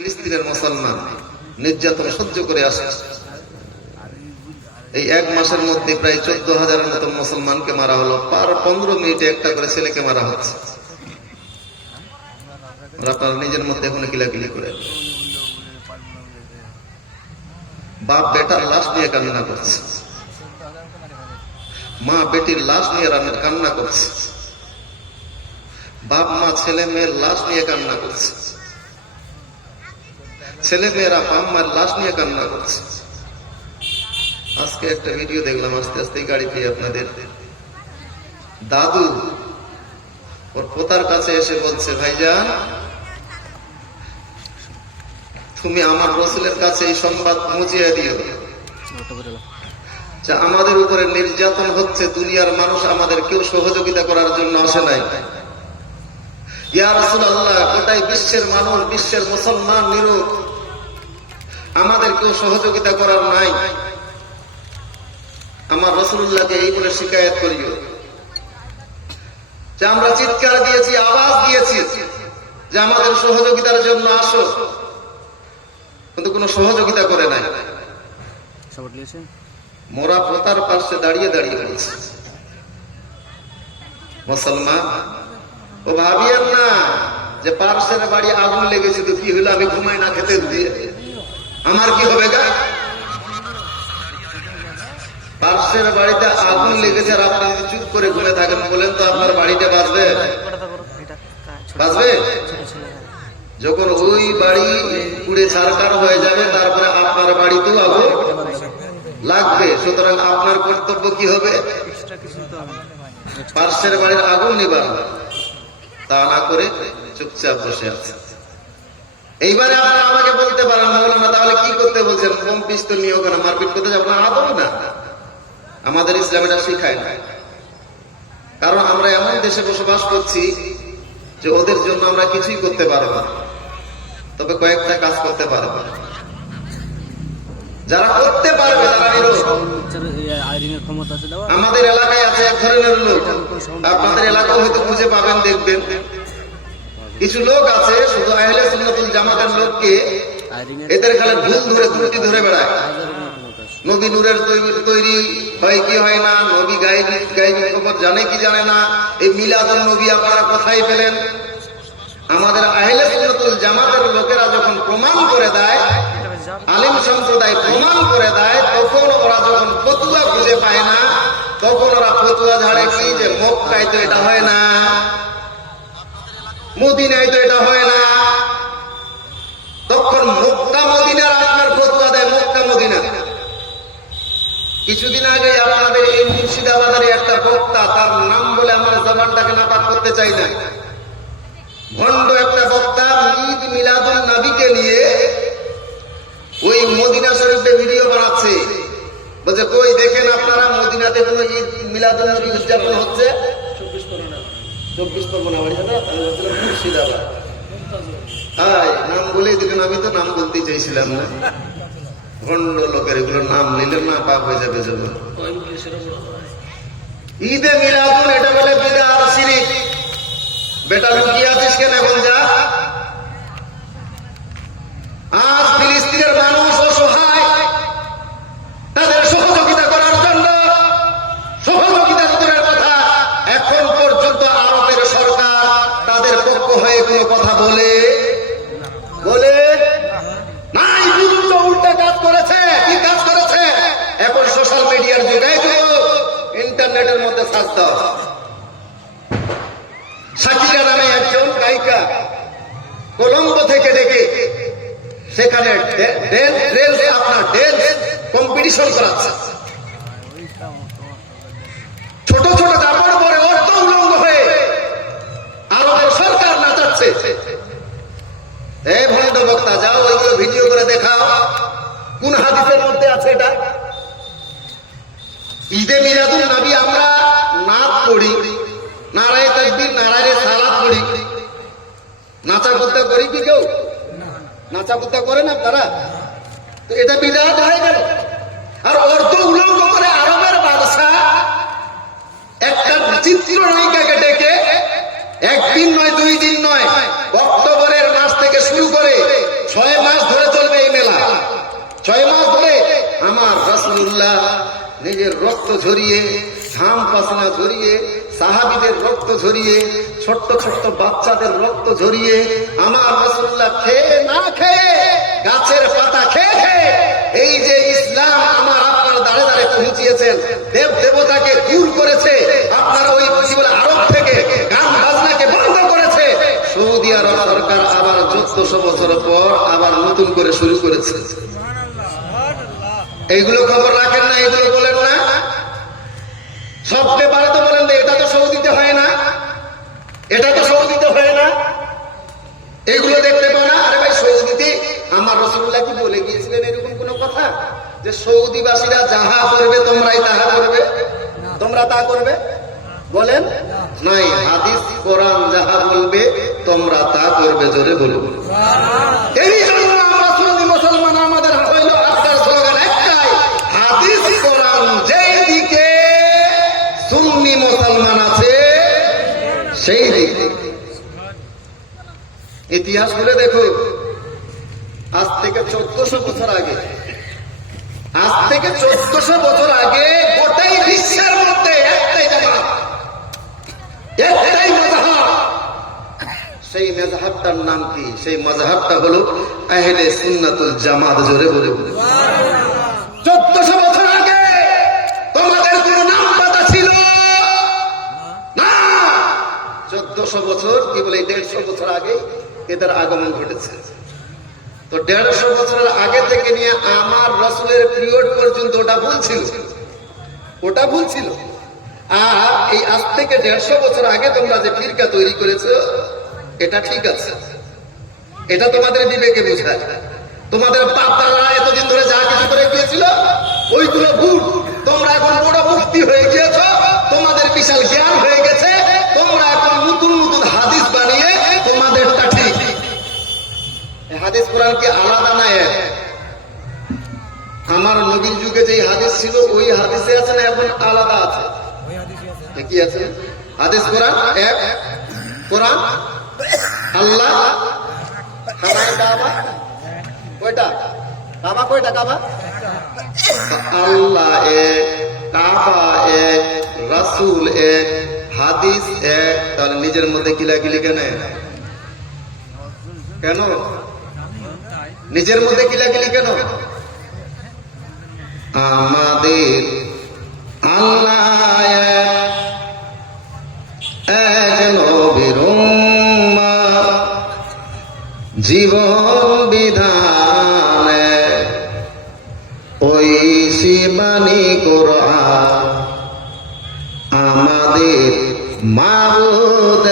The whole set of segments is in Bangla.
ফিলিস্তিনের মুসলমান নির্যাতন সহ্য করে আসছে। এই এক মাসের মধ্যে প্রায় 14,000-এর মতো মুসলমানকে মারা হলো। পার 15 মিনিটে একটা করে ছেলেকে মারা হচ্ছে। আপনারা নিজের মধ্যে এখন কিলাকিলি করে, বাপ বেটার লাশ নিয়ে কান্না করছে, মা বেটির লাশ নিয়ে কান্না করছে, বাপ মা ছেলে মেয়ের লাশ নিয়ে কান্না করছে, ছেলে মেয়েরা বাপ মার লাশ নিয়ে কান্না করছে। আজকে একটা ভিডিও দেখলাম, আস্তে আস্তে গাড়িতে আপনাদের দাদু ওর পোতার কাছে এসে বলছে, ভাইজান তুমি আমার রসুলের কাছে এই সংবাদ পৌঁছিয়ে দিও যে আমাদের উপরে নির্যাতন হচ্ছে, দুনিয়ার মানুষ আমাদের কেউ সহযোগিতা করার জন্য আসে নাই। ইয়া রাসূলুল্লাহ, গোটাই বিশ্বের মানুষ, বিশ্বের মুসলমান নিরুপ, আমাদের কেউ সহযোগিতা করার নাই। আমার রাসূলুল্লাহকে এই বলে শিকায়ত করিও যে আমরা চিৎকার দিয়েছি, আওয়াজ দিয়েছি যে আমাদের সহযোগিতার জন্য আসো, কিন্তু কোনো সহযোগিতা করে নাই। মোরা পোতার পাশে দাঁড়িয়ে দাঁড়িয়ে বলছে, মুসলমান ও ভাবিয়েন না যে পার্শ্বের বাড়ি আগুন লেগেছে তো কি হলো, আমি ঘুমাই না খেতে দিয়ে আমার কি হবে গা? পার্শ্বের বাড়িতে আগুন লেগেছে আর আপনি যদি চুপ করে ঘুরে থাকেন, বলেন তো আপনার বাড়িটা বাঁচবে? বাঁচবে? যখন ওই বাড়ি পুড়ে ছারখার হয়ে যাবে, তারপরে আপনার বাড়িতেও আগুন লাগবে। সুতরাং আপনার কর্তব্য কি হবে? পার্শ্বের বাড়ির আগুন নিবানো, তা না করে চুপচাপ বসে আছে। এইবারে আপনারা আমাকে বলতে পারেন, মাওলানা তাহলে কি করতে বলছেন? বোম পিস্তল নিয়ে ওখানে মারপিট করতে যাবো না? আদৌ না, আমাদের ইসলাম এটা শিখায় না। কারণ আমরা এমন দেশে বসবাস করছি যে ওদের জন্য আমরা কিছুই করতে পারবো না, তবে কয়েকটা কাজ করতে পারবো। যারা করতে পারবে তারা নিরোধ। আমাদের এলাকায় আছে এক ধরনের লোক, আপনাদের এলাকাও হয়তো খুঁজে পাবেন, দেখবেন কিছু লোক আছে শুধু আহলে সুন্নাতুল জামাতের লোককে এদের খালি ভুল ধরে ত্রুটি ধরে বেড়ায়। নবী নূরের তৈরি হয় কি হয় না, নবী গায়েবী খবর জানে কি জানে না, এই মিলাদুন নবী আপনারা কোথায় পেলেন? আমাদের আহলে সুন্নাতুল জামাতের লোকেরা যখন প্রমাণ করে দেয়, আলিম সম্প্রদায় প্রমাণ করে দেয়, তখন ওরা যখন ফতুয়া খুঁজে পায় না, তখন ওরা ফতুয়া ঝাড়ে কি যে মক্কায় তো এটা হয় না, মদিনায় তো এটা হয় না। তখন মক্কা মদিনার আপনার ফতুয়া দেয়, মক্কা মদিনা। কিছুদিন আগে আপনাদের এই মুর্শিদাবাদের একটা বক্তা, তার নাম বলে আমার জবানটাকে নাপাক করতে চাই না, ভণ্ড একটা বক্তা ঈদ মিলাদুন নবীকে নিয়ে ওই মদিনা শরীফে ভিডিও বানাচ্ছে। বলছে কই দেখেন আপনারা মদিনাতে কোনো ঈদ মিলাদুন নবী উদযাপন হচ্ছে? 24 পরগনা বাড়ি না, মুর্শিদাবাদ। হ্যাঁ, নাম বলেই দিলেন, আমি তো নাম বলতে চাইছিলাম না। ভণ্ড লোকের এগুলো নাম নিলে না পাপ হয়ে যাবে। ঈদে মিলাদুন এটা বলে বিদআত আর শিরক। বেটা লুকিয়ে আছিস কেন? এখন যা। আজ ফিলিস্তিনের মানুষ অসহায়, তাদের সহযোগিতা করার জন্য, সহযোগিতার দূরের কথা, এখন পর্যন্ত আরবের সরকার তাদের পক্ষ হয়ে কোনো কথা বলে নাই। বিরুদ্ধ উল্টা কাজ করেছে। কি কাজ করেছে? এখন সোশ্যাল মিডিয়ার যুগে ইন্টারনেটের মধ্যে সার্চ দাও, শাকিরা নামে একজন গায়িকা কলম্বো থেকে ডেকে সেখানে আপনার ড্যান্স কম্পিটিশন করাচ্ছে। ছোট ছোট কাপড় পরে অর্ধ উলঙ্গ হয়ে আরবের সরকার নাচাচ্ছে। এই ভণ্ড বক্তা, যাও ওইগুলো ভিডিও করে দেখাও, কোন হাদিসের মধ্যে আছে এটা? ঈদে মিলাদুন নবী আমরা নাচ পড়ি, নারায়ে তাকবীর, নারায়ে সালাত পড়ি, নাচা কুত্তা করি কি কেউ? নাচা কুত্তা করেন আপনারা? তো এটা বিদআত হয়ে গেল। আর অর্ধ উলঙ্গ করে আরবের বাদশা একটা চিত্রনায়িকাকে ডেকে একদিন নয়, 2 দিন নয়, অক্টোবরের মাস থেকে শুরু করে 6 নবীজির রক্ত ঝরিয়ে, ঘাম পাসনা ঝরিয়ে, সাহাবীদের রক্ত ঝরিয়ে, ছোট্ট ছোট্ট বাচ্চাদের রক্ত ঝরিয়ে, আমার রাসূলুল্লাহ খেয়ে না খেয়ে, গাছের পাতা খেয়ে খেয়ে এই যে ইসলাম আমার আপনার দাঁড়ে দাঁড়ে পৌঁছিয়েছেন, দেব দেবতাকে দূর করেছে, আপনারা ওই আরব থেকে গান বাজনাকে বন্ধ করেছে। সৌদি আরব সরকার আবার 1400 বছর পর আবার নতুন করে শুরু করেছে। এইগুলো খবর রাখেন না, এগুলো বলেন না, সব ব্যাপারে তো বলেন না এটা তো সৌদিতে হয় না, এটা তো সৌদিতে হয় না, এগুলো দেখতে পাও না। আরে ভাই, সৌদিতে আমার রাসূলুল্লাহ কি বলে গিয়েছিলেন এরকম কোন কথা যে সৌদিবাসীরা যাহা করবে তোমরাই তাহা করবে, তোমরা তা করবে? বলেন নাই, হাদিস কোরআন যাহা বলবে তোমরা তা করবে। জোরে বলুন। এই জন্য আমরা সুন্নি মুসলমান, আমাদের হইল আপনার স্লোগান একটাই, হাদিস কোরআন যেই দিকে সুন্নি মুসলমান আছে সেই দিকে। ইতিহাস বলে দেখো, আজ থেকে 1400 বছর আগে, আজ থেকে 1400 বছর আগে গোটাই বিশ্বের মধ্যে একটাই জামাত, একটাই মাযহাব। সেই মাযহাবটার নাম কি? সেই মাযহাবটা হলো আহলে সুন্নাতুল জামাত। জোরে বলে বলে 1400 বছর আগে তোমাদের কোন নাম পাতা ছিল না। 1400 বছর কি বলে 150 বছর আগে এদের আগমন ঘটেছে। তো 150 বছরের আগে থেকে নিয়ে আমার রাসূলের পিরিয়ড পর্যন্ত ওটা ভুল ছিল, ওটা ভুল ছিল। আর এই আজ থেকে 150 বছর আগে তোমরা যে ফিরকা তৈরি করেছো এটা ঠিক আছে, এটা তোমাদের বিবেকে বোঝায়। তোমাদের বাপ-দাদারা এতদিন ধরে যা কিছু করে গিয়েছিল ওইগুলো ভুল। তোমরা এখন বড় মুফতি হয়ে গিয়েছো, তোমাদের বিশাল জ্ঞান হয়ে গেছে, তোমরা এখন নতুন নতুন হাদিস বানিয়ে তোমাদেরটা ঠিক। হাদিস কোরআন কি আলাদা না? আমার নবীর যুগে যে হাদিস ছিল ওই হাদিসে আছে না এখন আলাদা আছে? কি আছে? হাদিস কোরআন এক, কোরআন আল্লাহ, কাবা কয়টা? কাবা কয়টা? কাবা আল্লাহ এক, কাবা এক, রাসূল এক, হাদিস এক। তাহলে নিজের মধ্যে কিলাকিলি কেন? কেন নিজের মধ্যে কিলাকিলি কেন? আমাদের আল্লাহ এক, নবীর উম্মাহ, জীবন বিধান ওই শিবানী কোরআন, আমাদের মাবুদ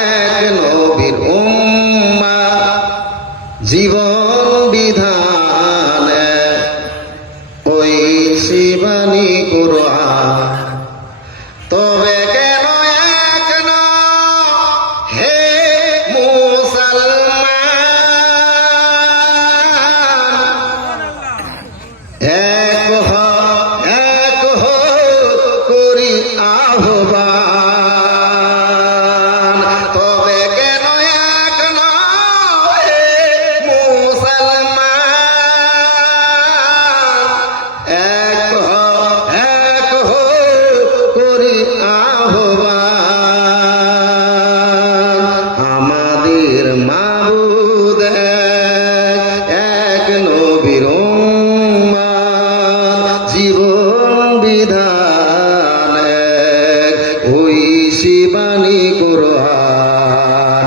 এক, নবীর উম্মাহ, জীবন বিধান ওই শিবানী কোরআন। তবে কেন এক না হে মুসলমান, এক করি আহ্বান। তবে কেন এক না হে মুসলমান, এক করি আহ্বান। আমাদের মাবুদ এক, নবীর উম্মাহ, জীবন বিধান এক, ওই শিবানী কোরআন।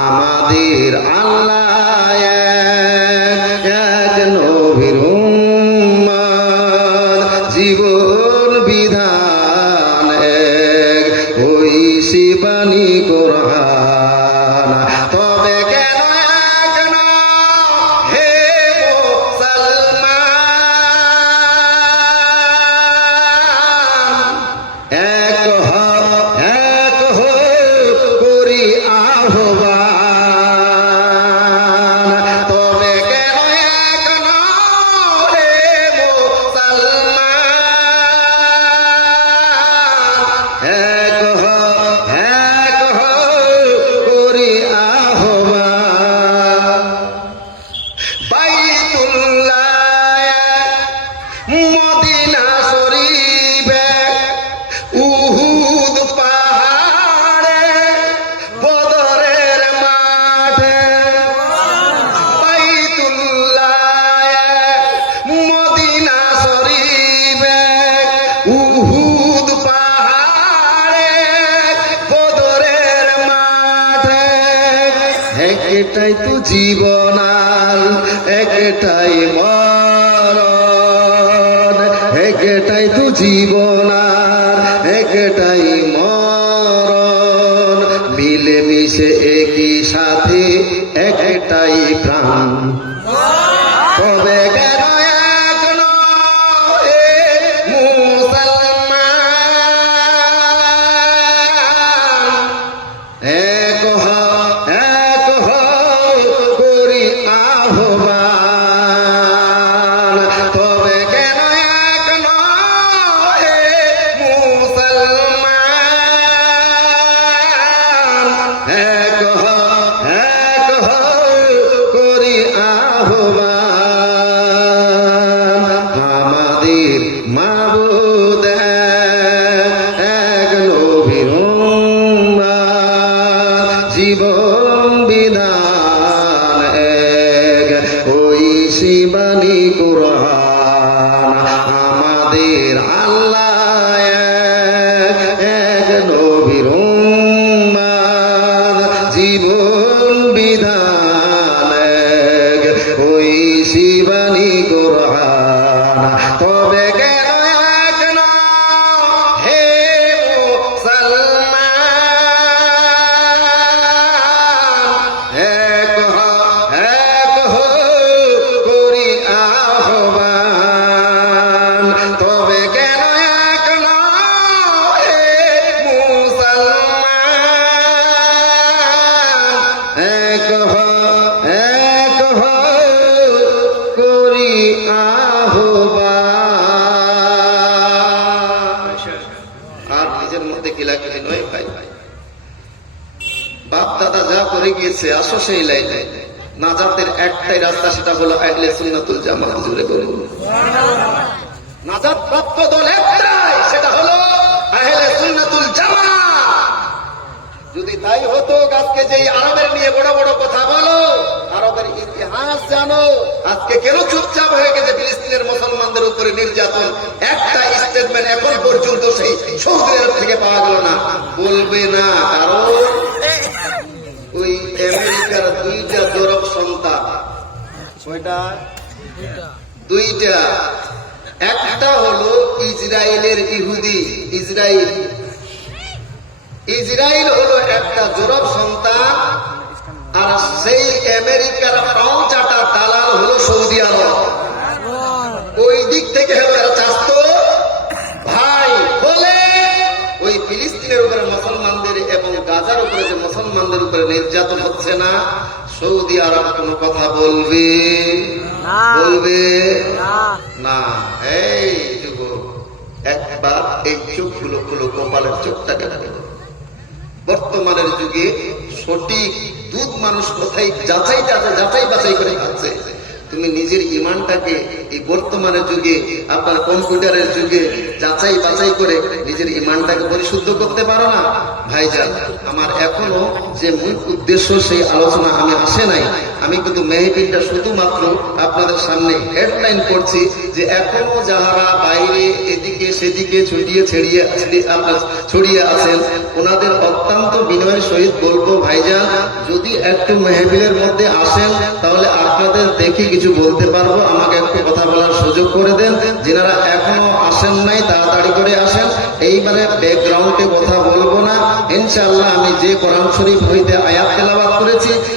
আমাদের আল্লাহ এক, নবীর উম্মাহ, জীবন বিধান এক, ওই শিবানী কোরআন। তবে কেন এক না হে মুসলমান, এক করি আহ্বান। একটাই তো জীবন আর একটাই মরণ, একটাই তো জীবন আর একটাই মরণ, মিলেমিশে একই সাথে একটাই প্রাণ। তবে কেন এক নয় মুসলমান, এক করি আহ্বান। তবে কেন এক নয় মুসলমান, এক করি আহ্বান। আমাদের মাবুদ এক, নবীর উম্মাহ জীবন বিধান এক, ওই শিবানী কুরআন। আমাদের আল্লাহ এক, নবীর উম্মাহ জীবন বিধান এক, ওই শিবানী কুরআন। তবে কেন এক নয় হে মুসলমান, এক করি আহ্বান। তবে কেন এক নয় হে মুসলমান, এক করি আহ্বান। আর নিজের মধ্যে কিলাকিলি নয় ভাই, বাপ দাদা যা করে গিয়েছে আসো সেই লাইনে। নাজাতের একটাই রাস্তা, সেটা হলো আহলে সুন্নাতুল জামাত। জুড়ে বলুন নাজাত প্রাপ্ত দল একটাই, সেটা হলো আহলে সুন্নাতুল জামাত। যদি তাই হতো, আজকে যেই আরবের নিয়ে বড় বড় কথা বলো, আরবের ইতিহাস জানো, আজকে কেন চুপচাপ হয়ে গেছে ফিলিস্তিনের মুসলমানদের উপরে নির্যাতন? একটা স্টেটমেন্ট এখন পর্যন্ত সেই সৌদি আরব থেকে পাওয়া গেল না। বলবে না, কারণ ওই আমেরিকার দুইটা জরব সন্তান। কয়টা? দুইটা। একটা হলো ইসরায়েলের ইহুদি। ইসরায়েল হলো একটা জরব সন্তান, আর সেই আমেরিকার পাও চাটা দালাল হলো সৌদি আরব। ওই দিক থেকে হলো এরা চাস্তো ভাই বলে ওই ফিলিস্তিনের উপরে মুসলমানদের এবং গাজার উপরে যে মুসলমানদের উপরে নির্যাতন হচ্ছে না, সৌদি আরব কোনো কথা বলবে না। এই যুবক, একবার এই চোখগুলো খুলো, কপালের চোখটাকে খুলো। বর্তমানের যুগে সঠিক দুধ মানুষ কোথায় যাচাই বাছাই করে খাচ্ছে। তুমি নিজের ইমানটাকে এই বর্তমানের যুগে, আপনার কম্পিউটারের যুগে যাচাই বাছাই করে নিজের ইমানটাকে পরিশুদ্ধ করতে পারো না? ভাইজান, আমার এখনো যে মূল উদ্দেশ্য সেই আলোচনা আমি আসে নাই। আমি কিন্তু মেহফিলটা শুধুমাত্র আপনাদের সামনে হেডলাইন করছি, যে এখনো যাহারা বাইরে এদিকে সেদিকে ছড়িয়ে আছেন, ওনাদের অত্যন্ত বিনয়ের সহিত বলবো, ভাইজান যদি একটু মেহফিলের মধ্যে আসেন, তাহলে আপনাদের দেখে কিছু বলতে পারবো, আমাকে একটু কথা বলার সুযোগ করে দেন। যেনারা এখনো আসেন নাই, তাড়াতাড়ি করে আসেন। এইবারে ব্যাকগ্রাউন্ডে কথা বলবো না, ইনশাআল্লাহ। আমি যে কোরআন শরীফ হইতে আয়াত তেলাওয়াত করেছি,